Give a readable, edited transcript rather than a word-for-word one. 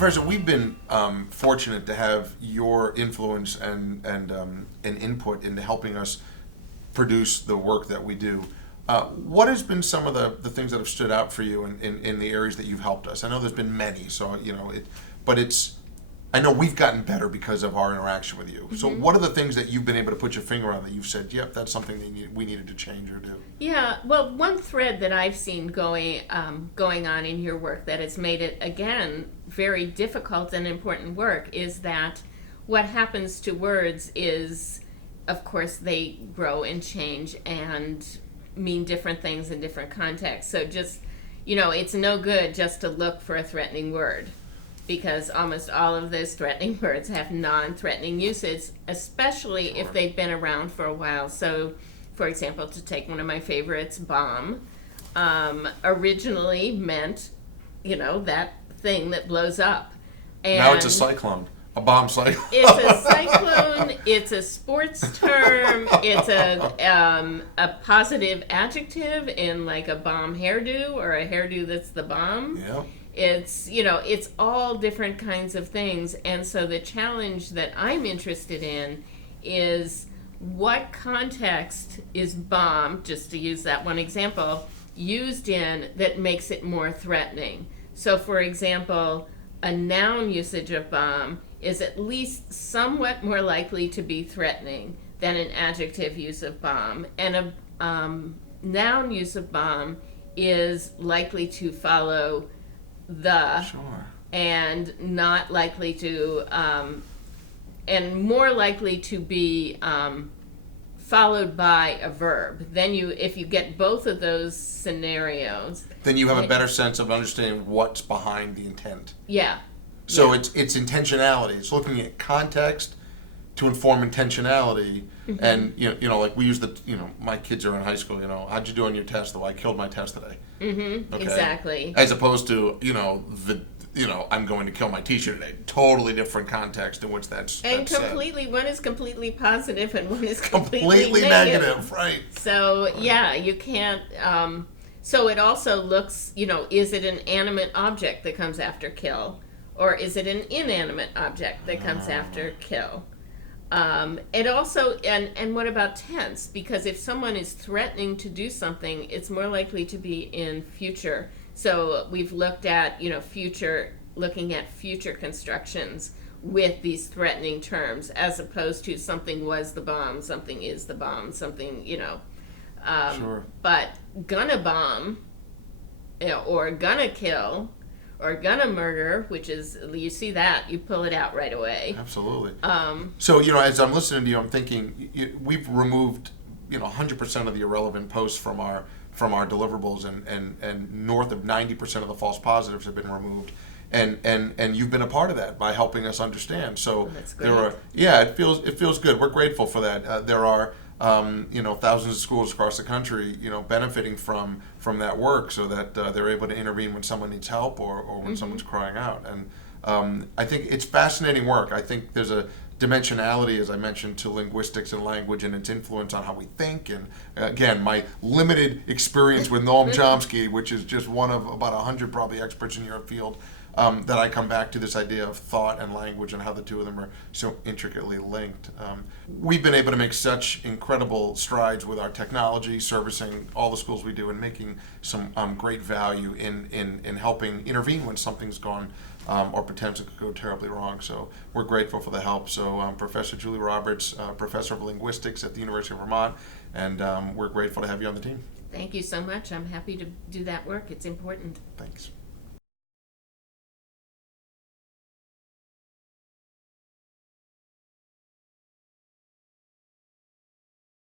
Professor, we've been fortunate to have your influence and input into helping us produce the work that we do. What has been some of the things that have stood out for you in the areas that you've helped us? I know there's been many, so I know we've gotten better because of our interaction with you. So what are the things that you've been able to put your finger on that you've said, yep, that's something that we needed to change or do? Yeah, well, one thread that I've seen going on in your work that has made it, again, very difficult and important work is that what happens to words is, of course, they grow and change and mean different things in different contexts. So just, it's no good just to look for a threatening word, because almost all of those threatening words have non-threatening usage, especially if they've been around for a while. So, for example, to take one of my favorites, bomb, originally meant, that thing that blows up. And now it's a cyclone. A bomb cyclone. It's a cyclone. It's a sports term. It's a positive adjective in like a bomb hairdo or a hairdo that's the bomb. Yeah. It's all different kinds of things. And so the challenge that I'm interested in is what context is bomb, just to use that one example, used in that makes it more threatening. So for example, a noun usage of bomb is at least somewhat more likely to be threatening than an adjective use of bomb. And a noun use of bomb is likely to follow the and not likely to and more likely to be followed by a verb. Then if you get both of those scenarios, then you have a better sense of understanding what's behind the intent. Yeah. So it's intentionality. It's looking at context to inform intentionality. And like we use my kids are in high school. How'd you do on your test? Though I killed my test today. Okay? Exactly. As opposed to I'm going to kill my teacher today. Totally different context in which that's completely said. One is completely positive and one is completely negative. Right. So yeah, you can't. So it also looks. Is it an animate object that comes after kill? Or is it an inanimate object that comes after kill? It also, and what about tense? Because if someone is threatening to do something, it's more likely to be in future. So we've looked at, looking at future constructions with these threatening terms, as opposed to something was the bomb, something is the bomb, something, Sure. But gonna bomb, or gonna kill, or gonna murder, which is, you see that, you pull it out right away. Absolutely. So, as I'm listening to you, I'm thinking we've removed, 100% of the irrelevant posts from our deliverables, and north of 90% of the false positives have been removed. And you've been a part of that by helping us understand. So that's great. it feels good. We're grateful for that. There are thousands of schools across the country, benefiting from that work, so that they're able to intervene when someone needs help or when someone's crying out. And I think it's fascinating work. I think there's a dimensionality, as I mentioned, to linguistics and language and its influence on how we think. And again, my limited experience with Noam Chomsky, which is just one of about 100 probably experts in your field, that I come back to this idea of thought and language and how the two of them are so intricately linked. We've been able to make such incredible strides with our technology, servicing all the schools we do, and making some great value in helping intervene when something's gone or potentially could go terribly wrong. So we're grateful for the help. So Professor Julie Roberts, Professor of Linguistics at the University of Vermont, and we're grateful to have you on the team. Thank you so much. I'm happy to do that work. It's important. Thanks.